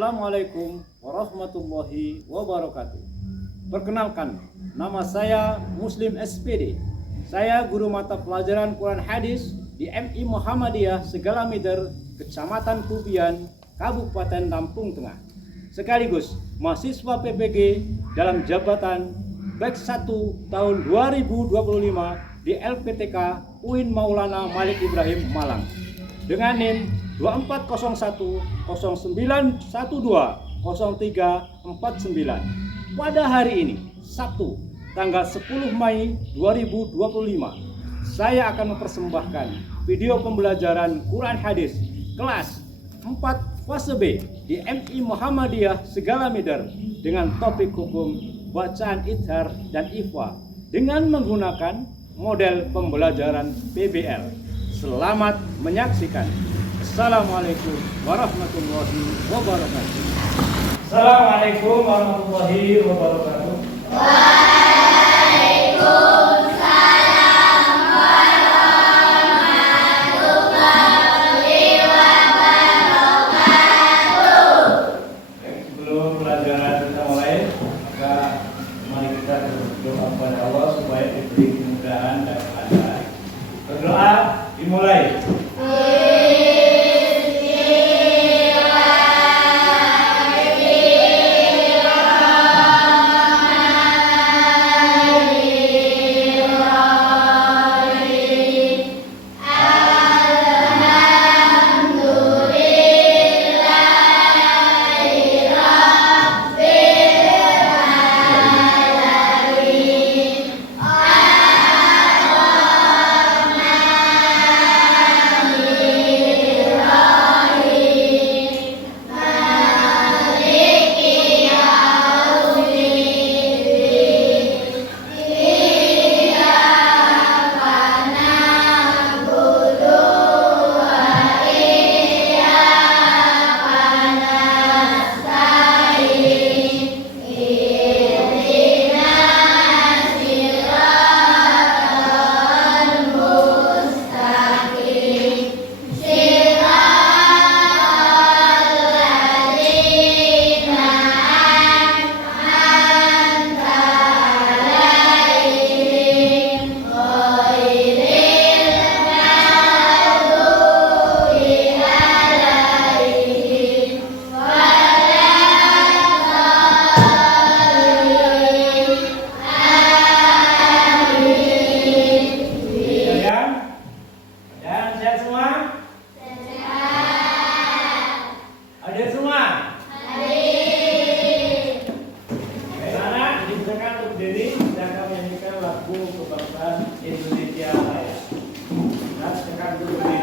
Assalamualaikum warahmatullahi wabarakatuh. Perkenalkan, nama saya Muslim SPD. Saya guru mata pelajaran Quran Hadis di MI Muhammadiyah Segalamiter, Kecamatan Kubian, Kabupaten Lampung Tengah. Sekaligus mahasiswa PPG dalam jabatan batch 1 tahun 2025 di LPTK UIN Maulana Malik Ibrahim Malang dengan NIM 240109120349 pada hari ini Sabtu tanggal 10 Mei 2025. Saya akan mempersembahkan video pembelajaran Quran Hadis kelas 4 fase B di MI Muhammadiyah Segalamiter dengan topik hukum bacaan idhar dan ikhfa dengan menggunakan model pembelajaran PBL. Selamat menyaksikan. Assalamualaikum warahmatullahi wabarakatuh. Assalamualaikum warahmatullahi wabarakatuh. Waalaikumsalam warahmatullahi wabarakatuh. Sebelum pelajaran kita mulai, maka mari kita berdoa kepada Allah supaya diberi kemudahan dan kelancaran. Berdoa dimulai. Indonesia Raya. Nah, sekarang dulu ini.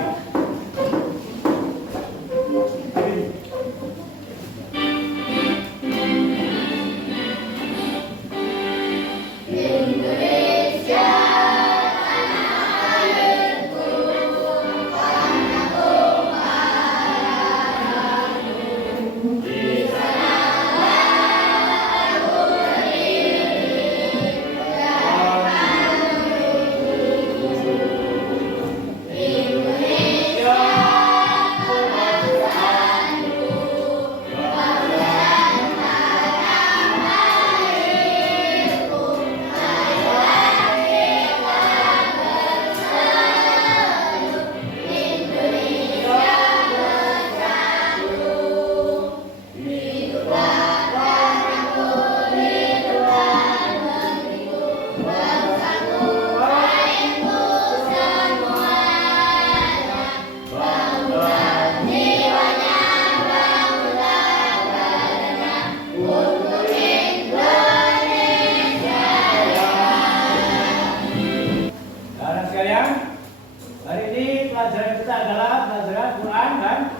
Indonesia tanah airku, tanahku marahku, di sanalah aku berdiri. Hari ini pelajaran kita adalah pelajaran Quran dan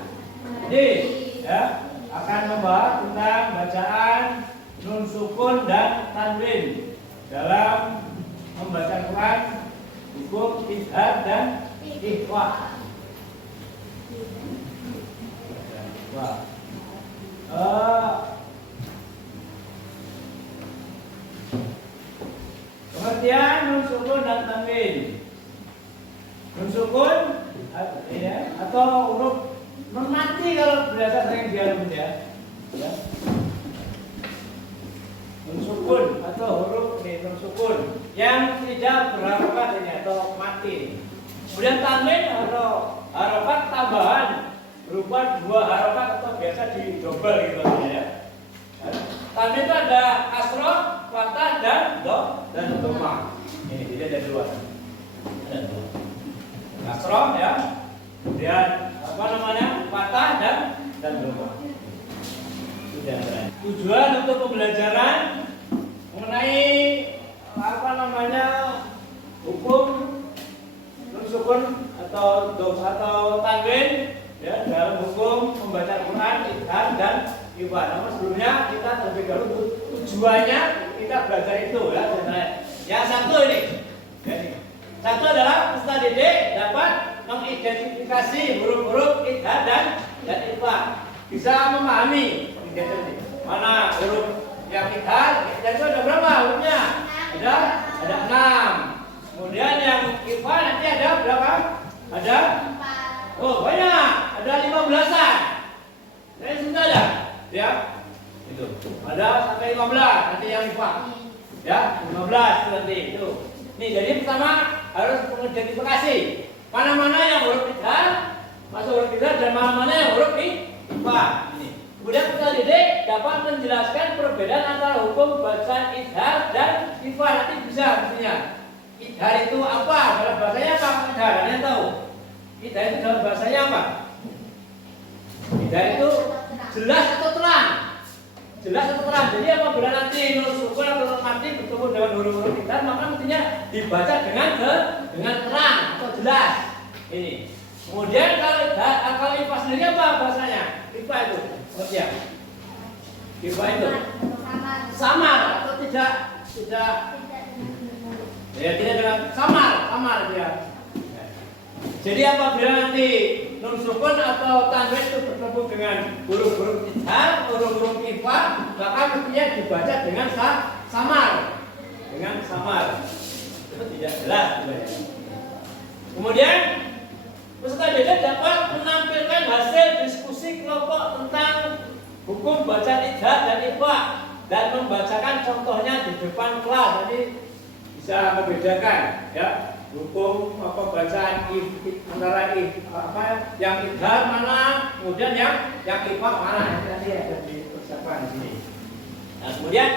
Hadis, ya. Akan membahas tentang bacaan nun sukun dan tanwin dalam membaca Quran, hukum idhar dan ikhfa. Pengertian nun sukun dan tanwin. Nun sukun atau huruf non mati kalau biasa sering dialami ya. Ya. Nun sukun atau huruf nun sukun yang tidak berharokat ini atau mati. Kemudian tanwin atau harokat tambahan berupa 2 harokat atau biasa didobel gitu ya. Tanwin itu ada kasroh, fathah dan dhamma. Ini jadi ada 2. Ada 2. Kasroh ya. Kemudian apa namanya? Fathah dan dhamma. Tujuan untuk pembelajaran mengenai apa namanya hukum nun sukun atau tanwin ya dalam hukum membaca Quran, idgham dan ikhfa. Namun sebelumnya kita terlebih dahulu tujuannya kita belajar itu ya. Yang satu ini, satu adalah peserta didik dapat mengidentifikasi huruf-huruf idgham dan ikhfa, bisa memahami mana huruf yang idgham itu ada berapa hurufnya? Ada 6. Kemudian yang ikhfa nanti ada berapa? Ada banyak, ada 15-an. Ini sudah ada, ya. Itu. Ada sampai 15 nanti yang ikhfa. Ya, 15 nanti itu. Nih, jadi pertama harus mengidentifikasi mana-mana yang huruf idgham, masuk huruf idgham dan mana-mana yang huruf ikhfa. Ini. Kemudian peserta didik dapat menjelaskan perbedaan antara hukum bacaan idgham dan ikhfa. Nanti bisa mestinya. Idgham itu apa? Dalam bahasanya apa? Idgham, kalian tahu? Idgham itu dalam bahasanya apa? Idgham itu jelas atau terang? Jelas atau terang? Jadi apabila nanti nun sukun atau nun mati bertemu dengan huruf-huruf idgham, maka mestinya dibaca dengan terang atau jelas. Ini. Kemudian kalau ikhfa sendiri apa bahasanya? Ikhfa itu ya. Ikhfa itu samar atau tidak ya tidak dengan samar dia. Jadi apabila nanti nun sukun atau tanwin itu bertemu dengan huruf-huruf idgham, huruf-huruf ikhfa, maka mestinya dibaca dengan samar. Dengan samar. Itu tidak jelas sebenarnya. Kemudian peserta didik dapat menampilkan hasil diskusi kelompok tentang hukum bacaan idgham dan ikhfa dan membacakan contohnya di depan kelas. Jadi bisa membedakan ya hukum apa bacaan antara apa yang idgham mana, kemudian yang ikhfa mana. Nanti ada di persiapan di sini. Nah, kemudian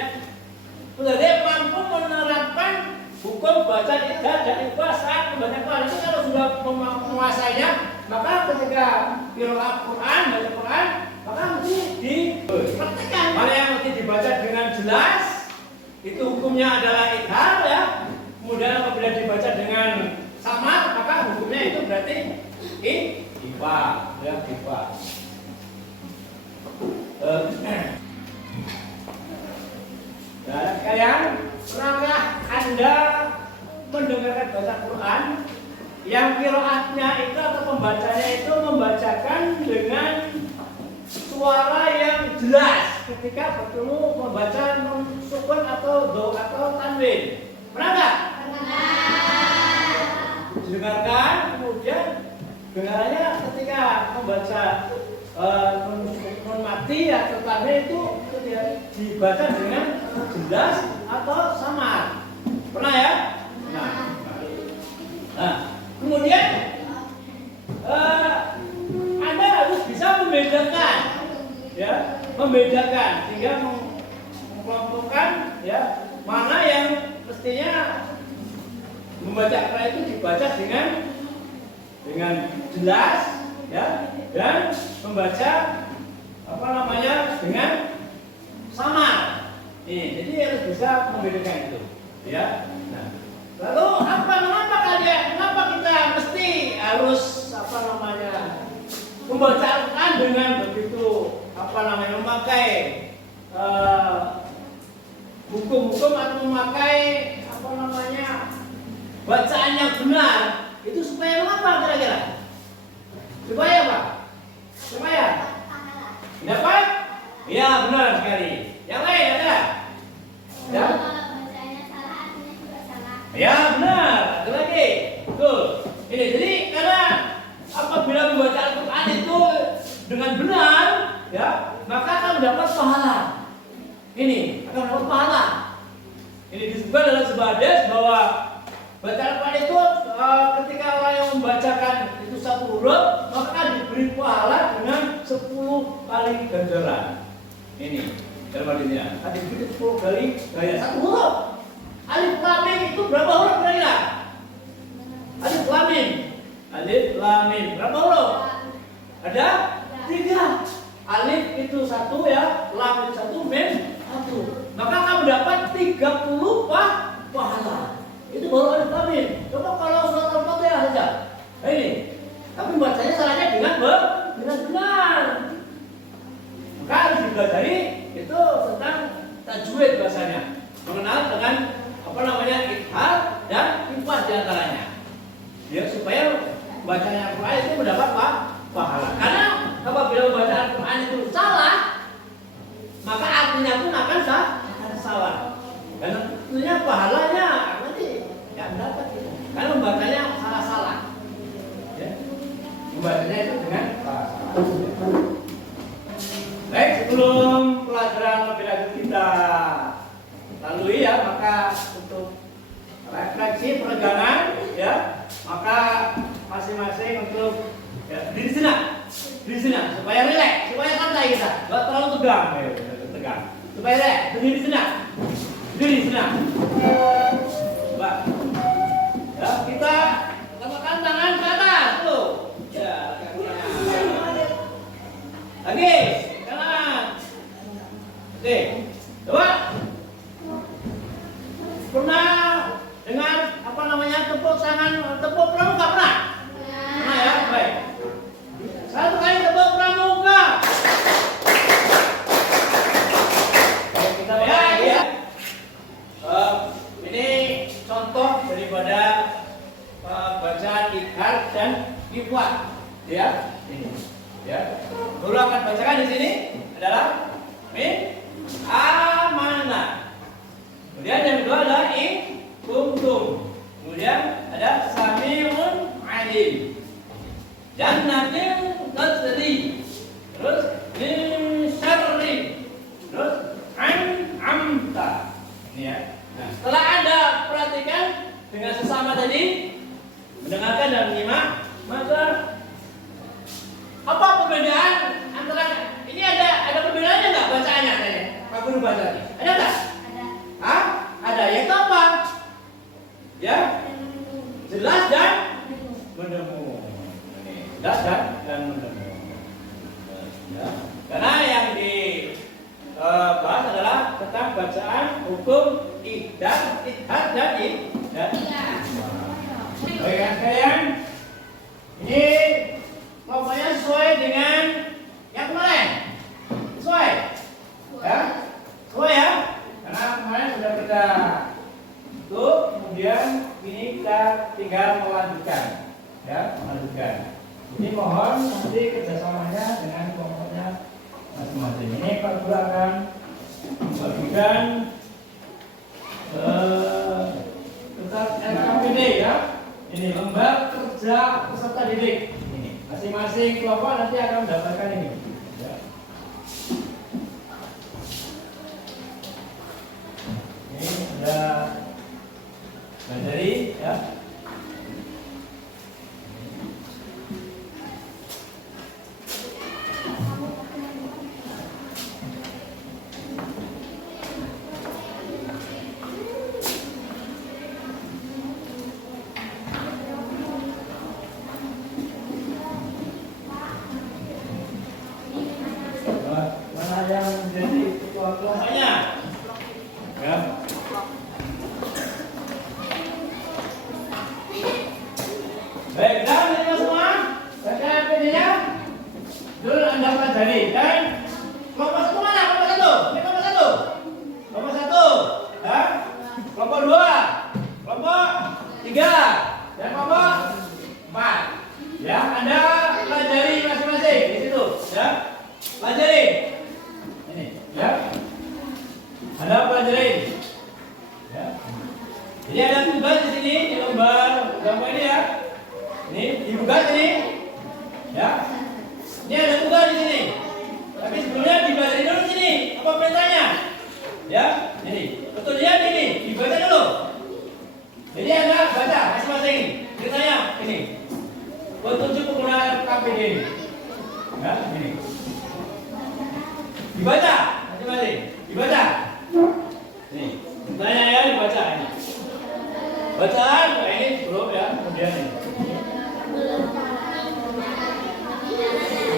peserta mampu menerapkan hukum bacaan idgham dan ikhfa saat membaca Quran. Itu kalau sudah menguasainya, maka ketika qiraat Quran, baca Quran, maka mesti dipraktikkan. Mana yang mesti dibaca dengan jelas, itu hukumnya adalah idgham ya. Kemudian apabila dibaca dengan samar, maka hukumnya itu berarti ikhfa, ya ikhfa. Nah, kalian pernahkah Anda mendengarkan baca Quran yang qiraatnya itu atau pembacanya itu membacakan dengan suara yang jelas ketika bertemu membaca nun sukun atau atau tanwin? Pernah nggak? Pernah. Didengarkan, kemudian dengarannya ketika membaca nun mati atau tanwin itu dibaca dengan jelas atau samar. Pernah ya? Nah, kemudian Anda harus bisa membedakan, ya, sehingga mengelompokkan, ya, mana yang mestinya membaca Quran itu dibaca dengan jelas, ya, dan membaca apa namanya dengan samar. Jadi harus bisa membedakan itu, ya. Nah, lalu kenapa kita mesti harus apa namanya membaca Al-Quran dengan begitu apa namanya memakai hukum-hukum atau memakai apa namanya bacaan yang benar itu supaya apa kira-kira? Supaya apa? Supaya dapat? Ya benar sekali. Yang lain ada? Ya? Ya benar. Ada lagi. Betul. Ini jadi karena apabila membaca Al-Quran itu dengan benar, ya maka akan mendapat pahala. Ini akan mendapat pahala. Ini disebutkan dalam sebuah hadis bahwa baca Al-Quran itu ketika orang yang membacakan itu satu huruf maka akan diberi pahala dengan 10 kali ganjaran. Ini dalam hadisnya. Ada diberi 10 kali ganjaran satu huruf. Alif lam mim itu berapa huruf kira-kira? Alif lam mim. Alif lam mim berapa huruf? Ada 3. Alif itu 1 ya, lam itu 1, mim 1. Maka akan mendapat 30 pahala. Itu baru alif lam mim. Coba kalau surat Al-Fatihah saja. Nah ini. Tapi bacanya salahnya dengan benar. Maka harus dipelajari itu tentang tajwid bahasanya. Mengenal dengan ikhal dan infas di antaranya. Ya supaya bacanya Al-Quran itu mendapat pahala. Karena apabila membaca Al-Quran itu salah, maka artinya pun akan salah. Dan tentunya pahalanya nanti tidak mendapat itu. Karena membacanya salah-salah. Ya. Membacanya itu dengan salah-salah. Baik, sebelum pelajaran lebih lanjut kita lalui ya, maka untuk refleksi peregangan ya, maka masing-masing untuk ya, diri senang supaya rileks, supaya santai kita, nggak terlalu tegang, supaya rileks, diri senang. Coba, ya kita letakkan tangan ke atas tuh, ya, lagi, kanan, oke, coba. Pernah dengan tepuk tangan, tepuk pramuka pernah? Pernah ya, baik. Satu kali tepuk pramuka. Kita ya. Ini contoh daripada bacaan ikhar dan ifwat, ya. Ini, ya. Dulu akan bacakan di sini adalah min amanah. Kemudian yang kedua adalah kuntum. Kemudian ada sami'un alim. Jannatin tajri. Terus min syarri. Terus amta. Ini ya. Nah, setelah Anda perhatikan dengan sesama tadi, mendengarkan dan menyimak, maka apa perbedaan antara ini ada perbedaannya enggak bacaannya tadi? Pak Guru baca tadi. Ada enggak? Ada yaitu apa? Ya, jelas dan mendengung. Jelas dan mendengung. Ya. Karena yang dibahas adalah tentang bacaan hukum ikhar dan baik sekalian, ini pokoknya sesuai dengan yang kemarin. Sesuai, ya, sesuai ya. Karena kemarin sudah kita tutup, kemudian ini kita tinggal melanjutkan, ya, melanjutkan. Ini mohon nanti kerjasamanya dengan kelompoknya masing-masing. Ini Pak Guru akan membagikan LKPD ya. Ini lembar kerja peserta didik. Ini masing-masing kelompok nanti akan mendapatkan ini. Ya. Ada dari ya. Mana yang menjadi ketua kelompoknya? Ya. Baik, dan ini semua baca PD-nya dulu Anda pelajari. Dan kelompok satu mana? Kelompok satu? Ini kelompok satu. Kelompok satu, ya. Kelompok dua, kelompok tiga, dan kelompok empat. Ya, Anda pelajari masing-masing di situ. Ya, pelajari. Ini, ya. Anda pelajari. Ya. Jadi ada tugas di sini di lembar gambar ini ya. Ini dibuka sini. Ya. Ini ada tugas di sini. Tapi sebelumnya dibaca dulu sini. Apa perintahnya? Ya, ini. Betulnya gini, dibaca dulu. Jadi Anda baca masing-masing. Ceritanya ini. Petunjuk penggunaan KPD ini. Ya, ini. Dibaca masing-masing. Dibaca. Nih, ceritanya ya dibaca ini. Bacaan ini belum ya, kemudian ini.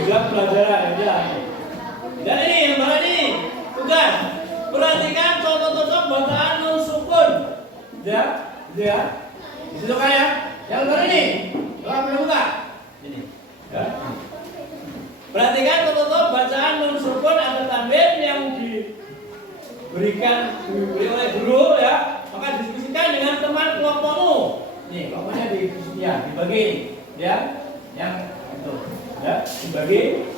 Juga pelajaran ya. Dan ini yang baru ini tugas. Perhatikan contoh-contoh bacaan nun sukun. Ya, ya. Disitu kan ya. Yang baru ini. Coba buka. Ini. Ya. Perhatikan contoh-contoh bacaan nun sukun atau tanwin yang diberi oleh guru ya. Maka diskusikan dengan teman kelompokmu. Nih, kelompoknya dibagi ya. Yang itu ya, dibagi.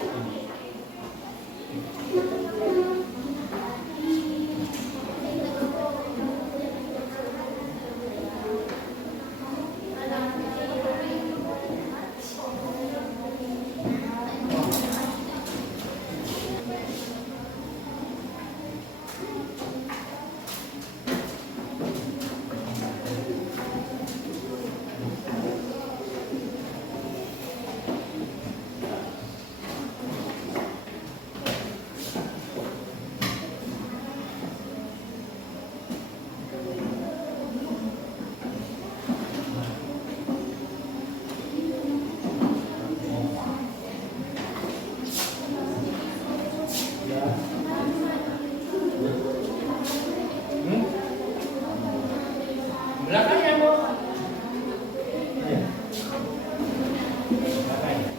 Belakangnya Bu. Ya. Belakangnya.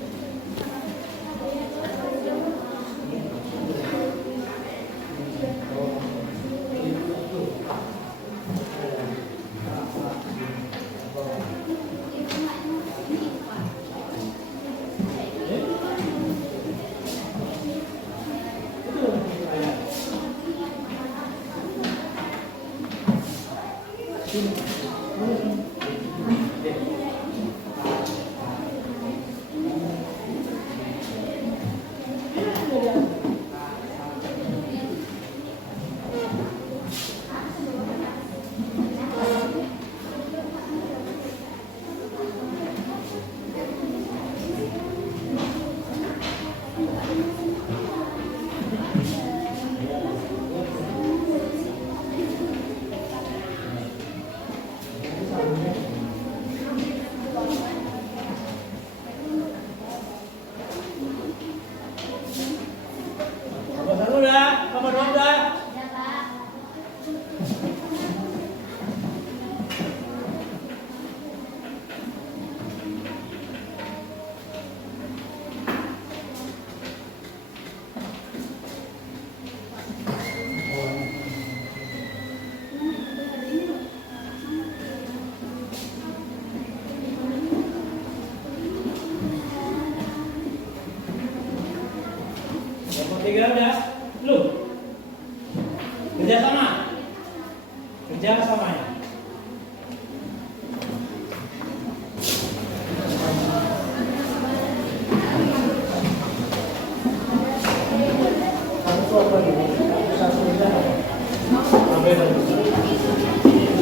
Nomor 1 udah, nomor 2 udah. Nomor 3 udah. Lu. Kerja sama. Kerja samanya.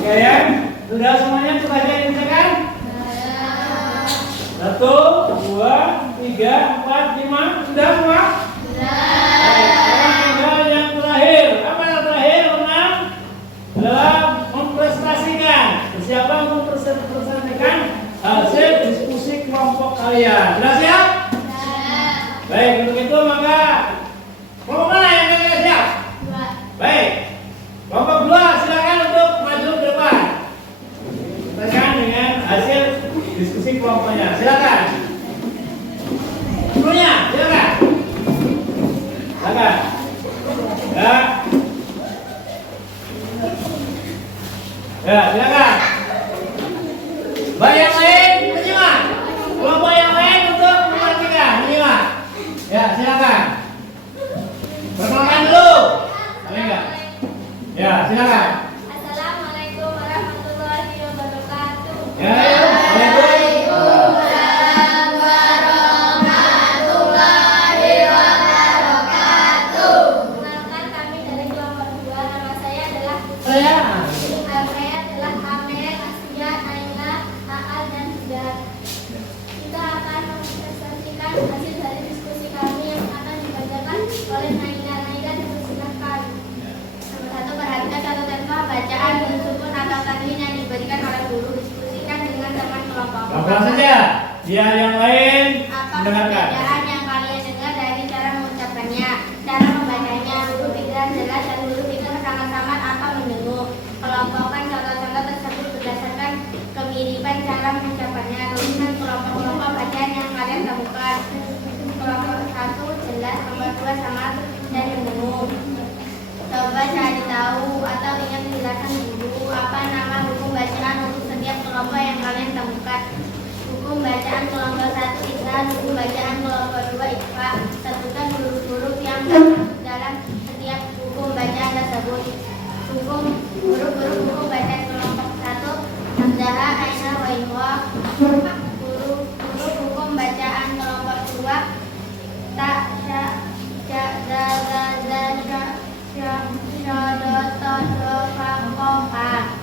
Oke ya, sudah semuanya tugasnya dikerjakan? 1, 2, 3, 4, 5, sudah semua? Sekarang tinggal yang terakhir. Apa yang terakhir? Menang adalah memprestasikan. Siapa mempresentasikan hasil diskusi kelompok kalian? Sudah siap? Baik, untuk itu maka kelompok mana yang kalian siap? Baik, kelompok 2 silakan untuk maju ke depan. Tekan dengan hasil diskusi kelompoknya. Silakan. Gurunya, silakan. Silakan. Ya. Ya, silakan. Baik, yang lain menyimak. Kelompok yang lain untuk memperhatikan, menyimak. Ya, silakan. Perkenalkan dulu. Ada enggak? Ya, silakan. Assalamualaikum warahmatullahi wabarakatuh. Ya, Waalaikumsalam warahmatullahi wabarakatuh. bacaan mensukun atau tanwin yang diberikan oleh guru. Diskusikan dengan teman kelompok. Pelan-pelan saja, biar yang lain Apa mendengarkan. perbedaan yang kalian dengar dari cara mengucapkannya, cara membacanya, huruf pikiran jelas dan huruf itu sangat samar atau mendengung. Kelompokkan contoh-contoh tersebut berdasarkan kemiripan cara mengucapkannya. Tuliskan kelompok-kelompok bacaan yang kalian temukan. Kelompok 1 jelas, nomor 2 samar dan mendengung. Coba cari tahu atau ingat penjelasan guru apa nama hukum bacaan untuk setiap kelompok yang kalian temukan. Hukum bacaan kelompok 1 Isra, hukum bacaan kelompok 2 Iqra. Tentukan huruf-huruf yang dalam setiap hukum bacaan tersebut. Huruf-huruf hukum bacaan kelompok 1 Hamzah, Aisyah, wa Ikhwa. Huruf hukum bacaan kelompok 2 Ta, Sya, Ja, Da, Za, Za, Sya, Sya, Do, To, Do, Fa, Ko, Fa.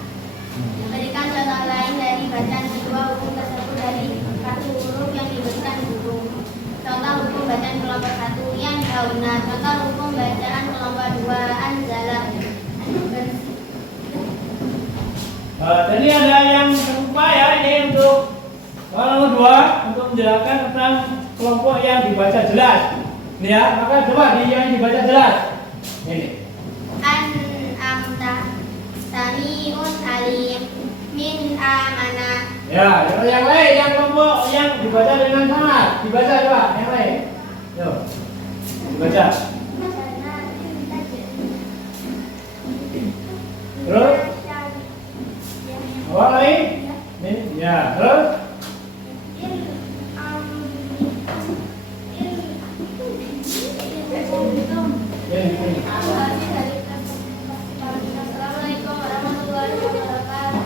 Berikan contoh lain dari bacaan kedua hukum tersebut dari kartu huruf yang diberikan guru. Contoh hukum bacaan kelompok 1 yang dauna. Contoh hukum bacaan kelompok 2 Anzala. Tadi ada yang terlupa ya, ini untuk nomor 2 untuk menjelaskan tentang kelompok yang dibaca jelas. Ini ya, maka coba yang dibaca jelas. Ini. Amta Samiun Alim Min Amana. Ya, yang lain, yang kelompok yang dibaca dengan sangat. Dibaca coba, yang lain. Yuk, dibaca. Terus, apa lain? Ini, ya, terus. Assalamualaikum warahmatullahi wabarakatuh.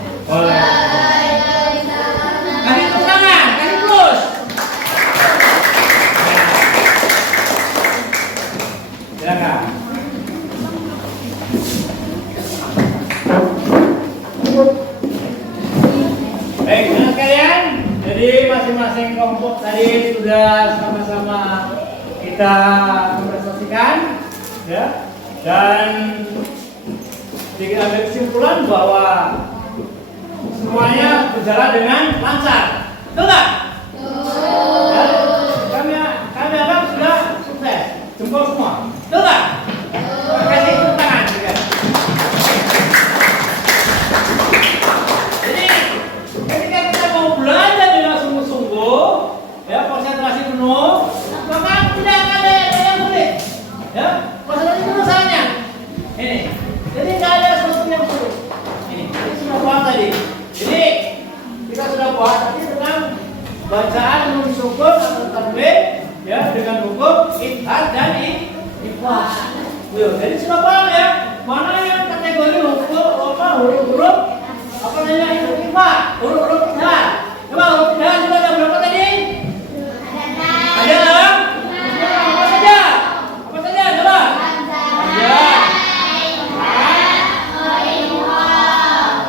Kasih tepuk tangan, kasih plus. Silakan. Baik, teman sekalian, jadi masing-masing kelompok tadi sudah sama-sama kita konversasikan, ya, dan sedikit ambil kesimpulan bahwa semuanya berjalan dengan lancar, betul nggak? Ya, kami anggap sudah sukses, jempol semua, betul nggak? Kasih tepuk tangan juga. Jadi ketika kita mau belajar dengan sungguh-sungguh, ya, konsentrasi penuh, maka tidak akan ada yang sulit, ya, konsentrasi penuh saja. Ini, jadi nggak ada sesuatu yang sulit. Ini sudah paham tadi. Jadi kita sudah bahas tadi tentang bacaan nun sukun atau tanwin, ya, dengan hukum idhar dan ikhfa. Jadi sudah paham ya mana yang kategori hukum huruf-huruf apa namanya ikhfa, huruf-huruf idhar. Coba huruf idhar sudah ada berapa tadi? Ada lah. Apa saja? Apa saja? Coba. Ya.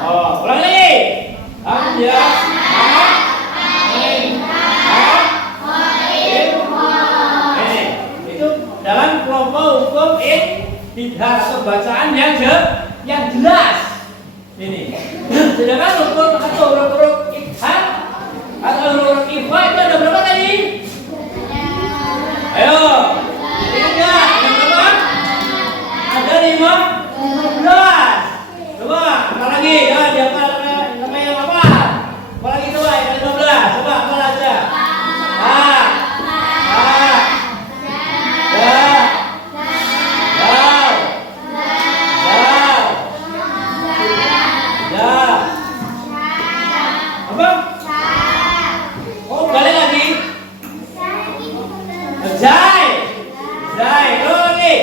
Oh, ulang lagi. Hamzah. Itu dalam kelompok hukum idhar atau bacaan yang jelas. Ini. Sedangkan hukum atau huruf-huruf idhar atau huruf ikhfa itu ada berapa tadi? Ayo. Ingat, ada berapa? Ada 15. Coba, apa lagi? Ya, siapa nama yang apa? Apa lagi coba? Yang 15. Coba apa aja? Apa? Oh, balik lagi. Zai. Terus lagi.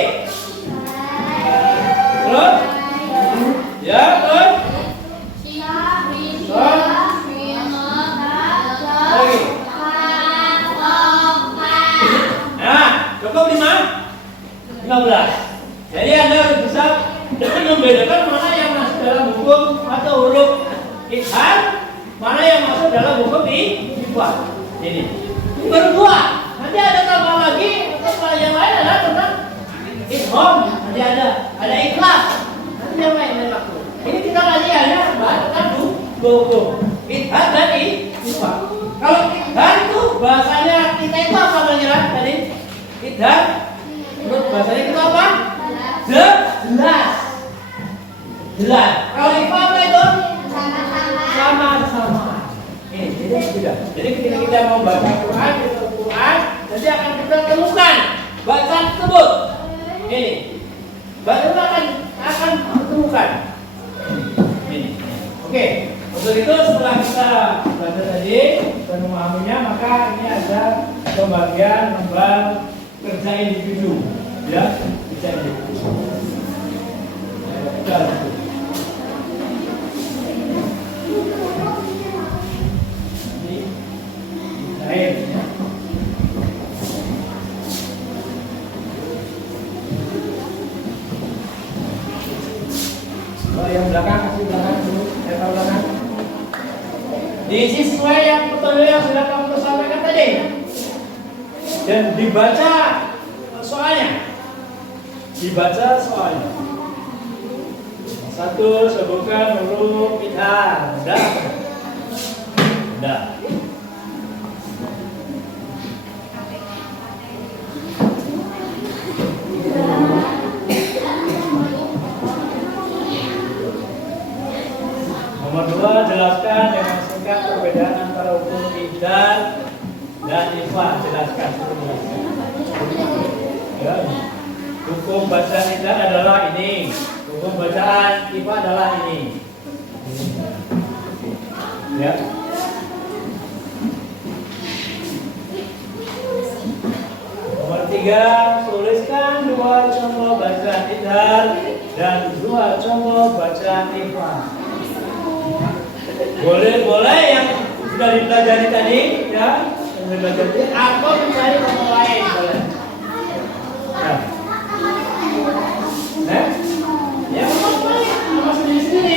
Terus? Ya, terus? Lagi. Nah, cukup 15. Jadi Anda harus bisa membedakan mana yang masuk dalam hukum atau huruf idhar, mana yang masuk dalam hukum ikhfa. Ini baru 2. Nanti ada tambah lagi atau yang lain adalah tentang idgham. Nanti ada ikhlas. Nanti yang lain waktu. Ini kita kajiannya kan dua. Idhar dan ifa. Kalau idhar itu bahasanya kita itu apa menjelaskan tadi? Idhar menurut bahasanya kita apa? Jelas. Kalau ifa apa itu? Sama-sama. Ini jadi ketika kita mau baca Quran, nanti akan kita temukan bacaan tersebut. Ini baru akan temukan. Ini. Oke. Untuk itu setelah kita baca tadi dan memahaminya, maka ini ada pembagian lembar kerja individu, ya, kerja individu. Yang belakang, kasih belakang dulu, saya belakang. Diisi sesuai yang metode yang sudah kamu sampaikan tadi, dan dibaca soalnya. Satu, sebutkan huruf idhar. Udah. Nomor 2, jelaskan dengan singkat perbedaan antara hukum idhar dan ifa. Jelaskan. Ya. Hukum bacaan idhar adalah ini. Hukum bacaan ifa adalah ini. Ya. Nomor 3, tuliskan 2 contoh bacaan idhar dan 2 contoh bacaan ifa. Boleh yang sudah dipelajari tadi, ya, atau mencari contoh lain boleh. Ya. Ya, sama sendiri.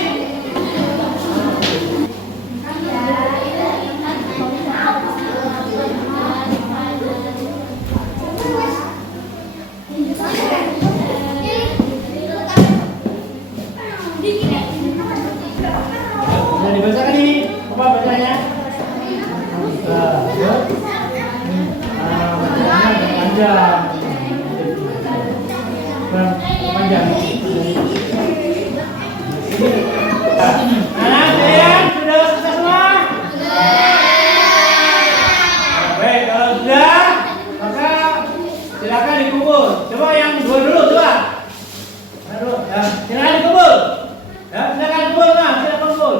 Sudah dibacakan ini, apa bacanya? Panjang. Anak saya sudah selesai semua? Baik, kalau sudah, maka silakan dikumpul. Coba yang dua dulu, coba. Ya, silakan dikumpul. Ya, silakan kumpul, nah, silakan kumpul.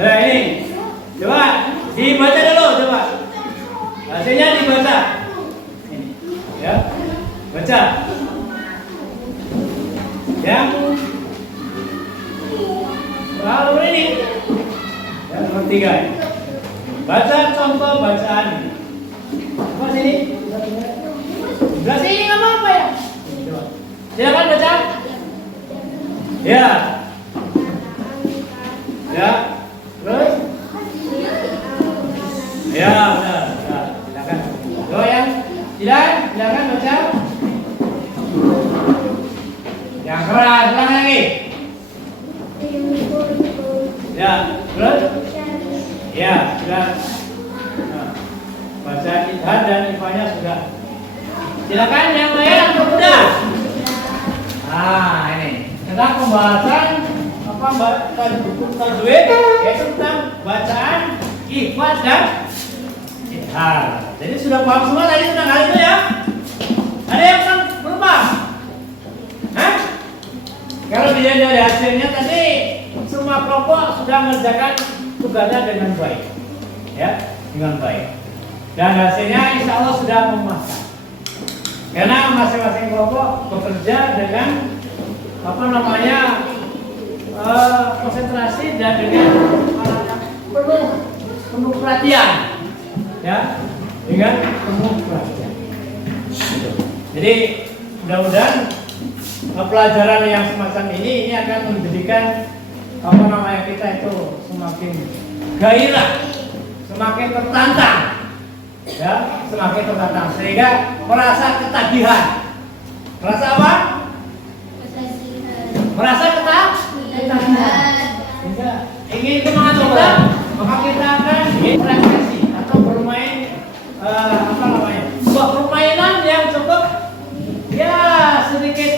Nah, ini. Coba dibaca dulu, coba. Hasilnya dibaca. Ini. Ya. Baca. Yang lalu ini. Yang nomor 3. Baca contoh bacaan ini. Coba sini. Sebelah sini nggak apa-apa ya. Coba. Silakan baca. Ya. Ya. Terus. Ya, benar. Ya, silakan. Coba yang silakan baca. Yang keras, ulang lagi. Ya, terus. Ya, sudah. Nah, baca idhar dan ifanya sudah. Silakan yang lain yang mudah. Nah, ini tentang pembahasan buku tajwid, yaitu tentang bacaan ifa dan idhar. Jadi sudah paham semua tadi tentang hal itu ya? Ada yang belum paham? Hah? Kalau dilihat dari hasilnya tadi, semua kelompok sudah mengerjakan tugasnya dengan baik, ya, dengan baik. Dan hasilnya insya Allah sudah memuaskan. Karena masing-masing kelompok bekerja dengan konsentrasi dan dengan penuh perhatian, ya, dengan penuh perhatian. Jadi mudah-mudahan pelajaran yang semacam ini akan menjadikan kita itu semakin gairah, semakin tertantang, ya, semakin tertantang sehingga merasa ketagihan. Merasa apa? Merasa ketagihan? Enggak. Ingin semangat kita, maka kita akan berefleksi atau bermain apa namanya? Sebuah permainan yang cukup ya sedikit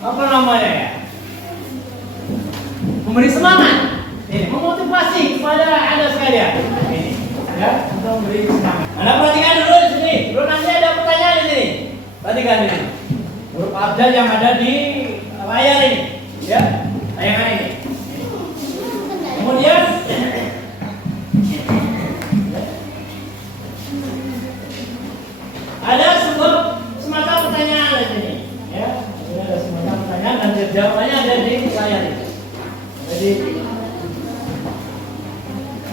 apa namanya ya? Memberi semangat. Ini memotivasi kepada Anda sekalian. Ini ya, untuk memberi semangat. Anda perhatikan dulu di sini. Dulu nanti ada pertanyaan di sini. Perhatikan ini. Huruf abjad yang ada di layar ini, ya, tayangan ini. Kemudian ada sebuah semacam pertanyaan di sini, ya. Ada semacam pertanyaan dan jawabannya ada di layar ini. Jadi,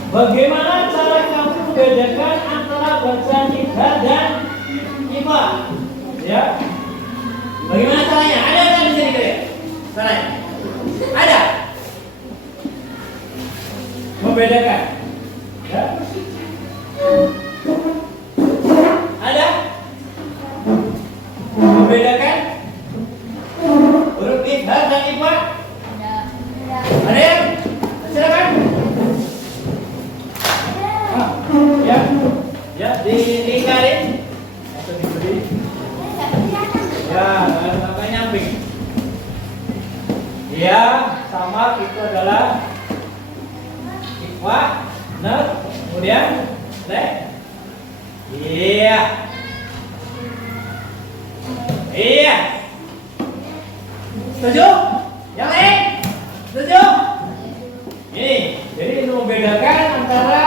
bagaimana cara kamu membedakan antara bacaan idhar dan ifa? Ya. Bagaimana caranya? Ada nggak di sini kalian? Caranya? Ada. Membedakan. Ya. Ada. Membedakan huruf idhar dan ifa? Ada yang? Silakan. Ya, ya diingkarin atau diberi. Ya, makanya nyamping. Ya, sama itu adalah ikhwa, benar. Kemudian, iya, iya. Setuju? Yang lain? Setuju? Ini, jadi itu membedakan antara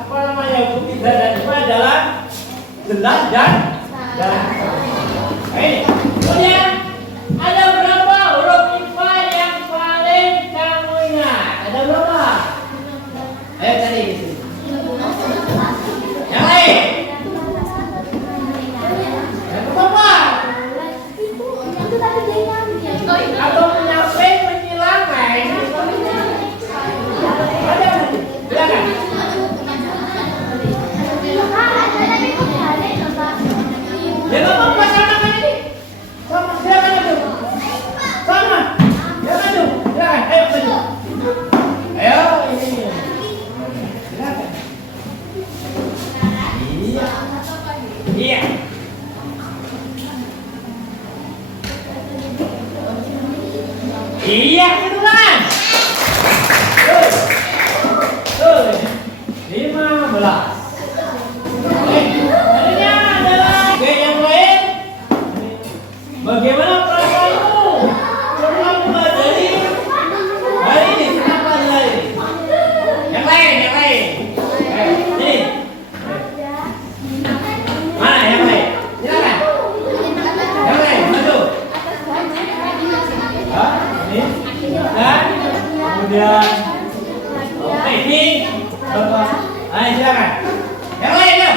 apa namanya huruf idhar dan ifa adalah jelas dan ini. Kemudian ada berapa huruf ifa yang paling kamu ingat? Ada berapa? Ayo cari di sini. Yang lain? Yang berapa? Atau menyamping menyilang lain? Ada nanti. Silakan. Ya nggak apa-apa, sama ini. Sama, silakan maju. Sama, ya maju. Silakan, ayo maju. Ayo, ini. Silakan. Iya. Iya. Iya, kebetulan. Tuh. 15. Adanya adalah yang lain. Bagaimana perasaanmu setelah mempelajari hari ini? Kenapa hari ini? Yang lain. Ini. Mana yang lain? Silakan. Yang lain, maju. Ini. Dan kemudian ini. Ayo silakan. Yang lain yuk.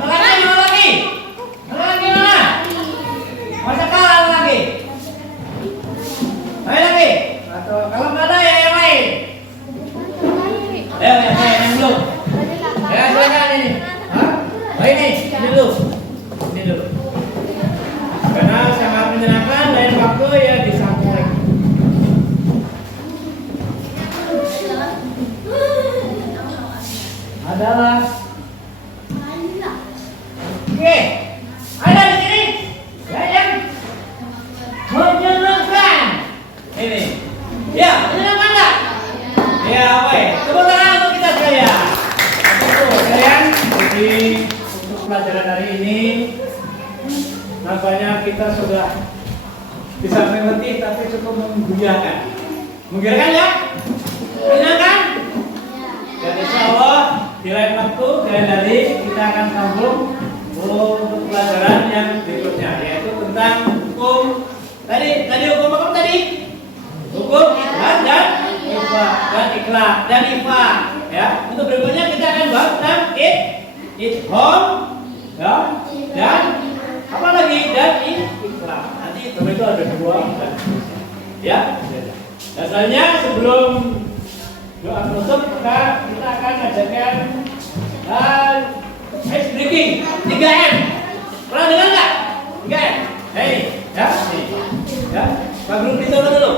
Mana lagi? Mana? Masa kalah lagi? Ayo lagi. Atau kalau nggak ada ya yang lain. Ayo yang lain yang belum. Ya silakan ini. Oh ini dulu. Karena sangat menyenangkan lain waktu ya disambung lagi. Adalah oke, ada di sini ya yang menyenangkan ini, ya menyenangkan nggak? Ya baik, tepuk tangan untuk kita sekalian. Sekalian, jadi untuk pelajaran hari ini, nampaknya kita sudah bisa mengerti, tapi cukup menggunakan, menggunakan ya, menyenangkan. Dan insya Allah di lain waktu dan hari kita akan sambung untuk pelajaran yang berikutnya, yaitu tentang hukum tadi hukum apa tadi? Hukum idhar dan ifa dan ifa. Ya, untuk berikutnya kita akan bahas tentang idgham ya, dan apa lagi dan ikhla. Nanti itu ada dua ya. Dan selanjutnya sebelum doa penutup kita akan ajarkan ice breaking 3M. Pernah dengar nggak? 3M. Hei, ya, nih, ya. Pak Guru beritahu dulu.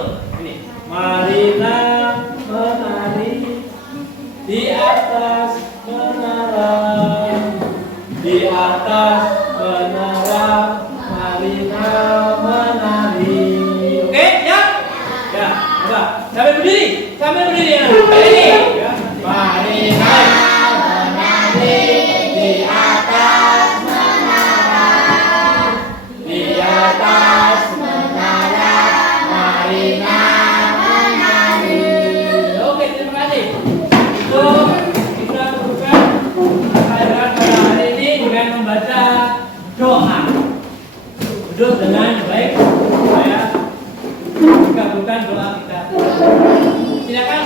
Coba, sampai berdiri ya. Ini. Ya. Marilah menari di atas menara, di atas menara, marilah menari. Oke, terima kasih. Itu kita bukan pelajaran pada hari ini dengan membaca doa. Duduk dengan baik, saya kabulkan doa kita. Silakan